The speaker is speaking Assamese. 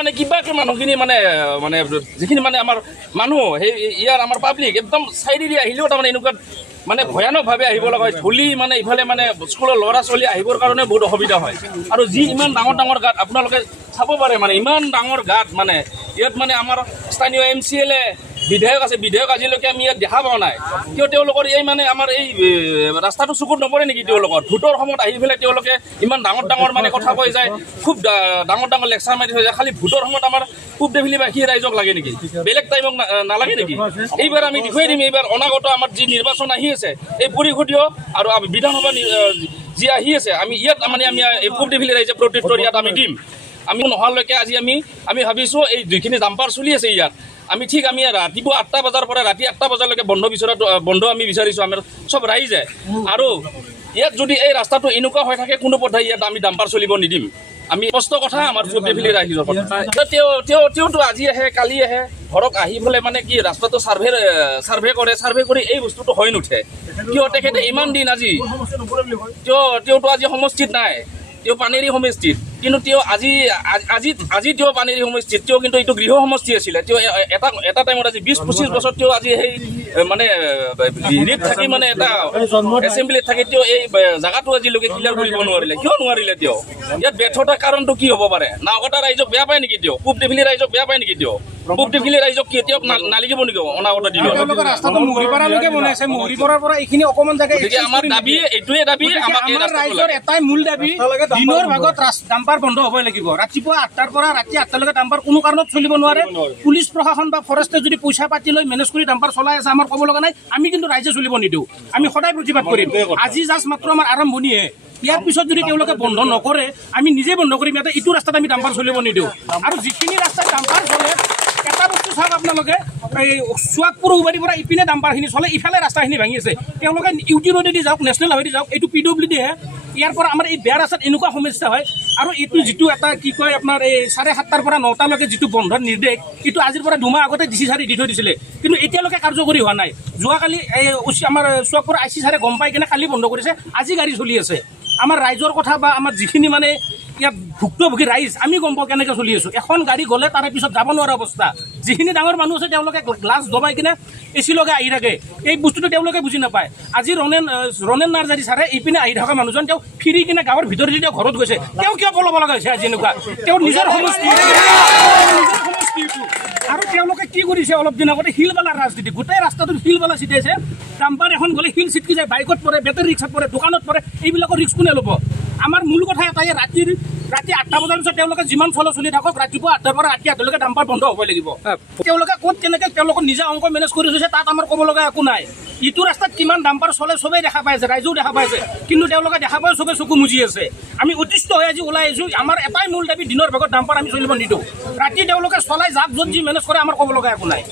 মানে কিবাকে মানুহখিনি মানে যিখিনি মানে আমাৰ মানুহ সেই ইয়াৰ আমাৰ পাব্লিক একদম চাইডেদি আহিলেও তাৰমানে এনেকুৱা মানে ভয়ানকভাৱে আহিব লগা হয়। ধূলি মানে ইফালে মানে স্কুলৰ ল'ৰা ছোৱালী আহিবৰ কাৰণে বহুত অসুবিধা হয়। আৰু যি ইমান ডাঙৰ ডাঙৰ গাঁত আপোনালোকে চাব পাৰে, মানে ইমান ডাঙৰ গাঁত মানে ইয়াত মানে আমাৰ স্থানীয় MCLA বিধায়ক আছে, বিধায়ক আজিলৈকে আমি ইয়াত দেখা পোৱা নাই। কিয় তেওঁলোকৰ এই মানে আমাৰ এই ৰাস্তাটো চকুত নপৰে নেকি? তেওঁলোকৰ ভোটৰ সময়ত আহি পেলাই তেওঁলোকে ইমান ডাঙৰ ডাঙৰ মানে কথা কৈ যায়, খুব ডাঙৰ ডাঙৰ লেকচাৰ মাৰি থৈ যায়। খালি ভোটৰ সময়ত আমাৰ পূব দেফিলিবাসী ৰাইজক লাগে নেকি? বেলেগ টাইমক নালাগে নেকি? এইবাৰ আমি দেখুৱাই দিম, এইবাৰ অনাগত আমাৰ যি নিৰ্বাচন আহি আছে এই পৰিষদীয় আৰু বিধানসভা যি আহি আছে, আমি ইয়াত মানে আমি পূব দেফিলি ৰাইজে প্ৰত্যুত্তৰ ইয়াত আমি দিম। আমি নোহোৱালৈকে আজি আমি ভাবিছোঁ এই যিখিনি জাম্পাৰ চলি আছে ইয়াত আমি ৰাতিপুৱা 8টা বজাৰ পৰা ৰাতি 8টা বজালৈকে বন্ধ আমি বিচাৰিছোঁ আমাৰ চব ৰাইজে। আৰু ইয়াত যদি এই ৰাস্তাটো এনেকুৱা হৈ থাকে কোনো পথে ইয়াত আমি ডাম্পাৰ চলিব নিদিম। আমি স্পষ্ট কথা আমাৰ পূব দেফিলি ৰাইজৰ কথা। তেওঁতো আজি আহে কালি আহে, ঘৰক আহি পেলাই মানে কি ৰাস্তাটো চাৰ্ভে কৰি এই বস্তুটো হৈ নুঠে। কিয় তেখেতে ইমান দিন আজি তেওঁতো আজি সমষ্টিত নাই, তেওঁ পানেৰী সমষ্টিত, কিন্তু তেওঁ আজি তেওঁ পানেৰী সমষ্টিত, তেওঁ কিন্তু এইটো গৃহ সমষ্টি আছিলে। তেওঁ এটা টাইমত আজি 20-25 বছৰ তেওঁ আজি সেই মানে হেৰিত থাকি মানে এটা এছেম্বলিত থাকি তেওঁ এই জেগাটো আজিলৈকে ক্লিয়াৰ কৰিব নোৱাৰিলে। কিয় নোৱাৰিলে? তেওঁ ইয়াত ব্যৰ্থতাৰ কাৰণটো কি হ'ব পাৰে? নাওকটা ৰাইজক বেয়া পায় নেকি? তেওঁ পূব দেফিলি ৰাইজক বেয়া পায় নেকি? পূব দেফিলি ৰাইজক তেওঁক নালাগিব নেকি অনাগত দিনত? আমাৰ দাবী এইটোৱে দাবী, আমাক এই ৰাস্তাটো এটাই মূল দাবী, দিনৰ ভাগত ডাম্পাৰ বন্ধ হ'বই লাগিব। ৰাতিপুৱা 8টাৰ পৰা ৰাতি 8টালৈকে ডাম্পাৰ কোনো কাৰণত চলিব নোৱাৰে। পুলিচ প্ৰশাসন বা ফৰেষ্টে যদি পইচা পাতি লৈ মেনেজ কৰি ডাম্পাৰ চলাই আছে, আমাৰ ক'ব লগা নাই। আমি কিন্তু ৰাইজে চলিব নিদিওঁ, আমি সদায় প্ৰতিবাদ কৰিম। আজি জাষ্ট মাত্ৰ আমাৰ আৰম্ভণিহে। ইয়াৰ পিছত যদি তেওঁলোকে বন্ধ নকৰে আমি নিজে বন্ধ কৰিম। ইয়াতে ইটো ৰাস্তাত আমি ডাম্পাৰ চলিব নিদিওঁ। আৰু যিখিনি ৰাস্তাত ডাম্পাৰ চলে এটা বস্তু চাওক আপোনালোকে, এই চুৱাকপুৰ উবাৰীৰ পৰা ইপিনে ডাম্পাৰখিনি চলে, ইফালে ৰাস্তাখিনি ভাঙি আছে। তেওঁলোকে ইউটি ৰোডেদি যাওক, নেশ্যনেল হাইৱেদি যাওক, এইটো PWDহে। ইয়াৰ পৰা আমাৰ এই বেয়া ৰাস্তাত এনেকুৱা সমস্যা হয়। আৰু এইটো যিটো এটা কি কয় আপোনাৰ এই 7:30 পৰা 9টালৈকে যিটো বন্ধৰ নিৰ্দেশ, এইটো আজিৰ পৰা দুমাহ আগতে DC ছাৰে দি থৈ দিছিলে, কিন্তু এতিয়ালৈকে কাৰ্যকৰী হোৱা নাই। যোৱাকালি এই আমাৰ চুৱাকপুৰ IC ছাৰে গম পাই কিনে কালি বন্ধ কৰিছে, আজি গাড়ী চলি আছে। আমাৰ ৰাইজৰ কথা বা আমাৰ যিখিনি মানে ইয়াত ভুক্তভোগী ৰাইজ, আমি গম পাওঁ কেনেকৈ চলি আছোঁ। এখন গাড়ী গ'লে তাৰে পিছত যাব নোৱাৰা অৱস্থা। যিখিনি ডাঙৰ মানুহ আছে তেওঁলোকে গ্লাছ দবাই কিনে AC লগাই আহি থাকে। এই বস্তুটো তেওঁলোকে বুজি নাপায়। আজি ৰণেন নাৰ্জাৰী ছাৰে এইপিনে আহি থকা মানুহজন তেওঁ ফিৰি কিনে গাঁৱৰ ভিতৰেদি তেওঁ ঘৰত গৈছে। তেওঁ কিয় পলাব লগা হৈছে আজি এনেকুৱা? তেওঁৰ নিজৰ সমষ্টি। আৰু তেওঁলোকে কি কৰিছে? অলপ দিন আগতে শিলবালাৰ ৰাজনীতি, গোটেই ৰাস্তাটোত শিলবালা ছিটাইছে। ডাম্পাৰ এখন গ'লে শিল ছিটকি যায়, বাইকত পৰে, বেটাৰী ৰিক্সাত পৰে, দোকানত পৰে। এইবিলাকৰ ৰিক্স কোনে ল'ব? আমাৰ মূল কথা এটাই, ৰাতি 8টা বজাৰ পিছত তেওঁলোকে যিমান চলি থাকক, ৰাতিপুৱা 8টাৰ পৰা ৰাতি 8টালৈকে ডাম্পাৰ বন্ধ হ'বই লাগিব। তেওঁলোকে ক'ত কেনেকৈ তেওঁলোকৰ নিজা অংক মেনেজ কৰি থৈছে তাত আমাৰ ক'ব লগা একো নাই। ইটো ৰাস্তাত কিমান ডাম্পাৰ চলে চবেই দেখা পাইছে, ৰাইজেও দেখা পাইছে, কিন্তু তেওঁলোকে দেখা পাই চবে চকু মুজি আছে। আমি অতিষ্ঠ হৈ আজি ওলাই আহিছোঁ। আমাৰ এটাই মূল দাবী, দিনৰ ভাগত ডাম্পাৰ আমি চলিব নিদিওঁ। ৰাতি তেওঁলোকে চলাই যাক য'ত যি মেনেজ কৰে আমাৰ ক'ব লগা একো নাই।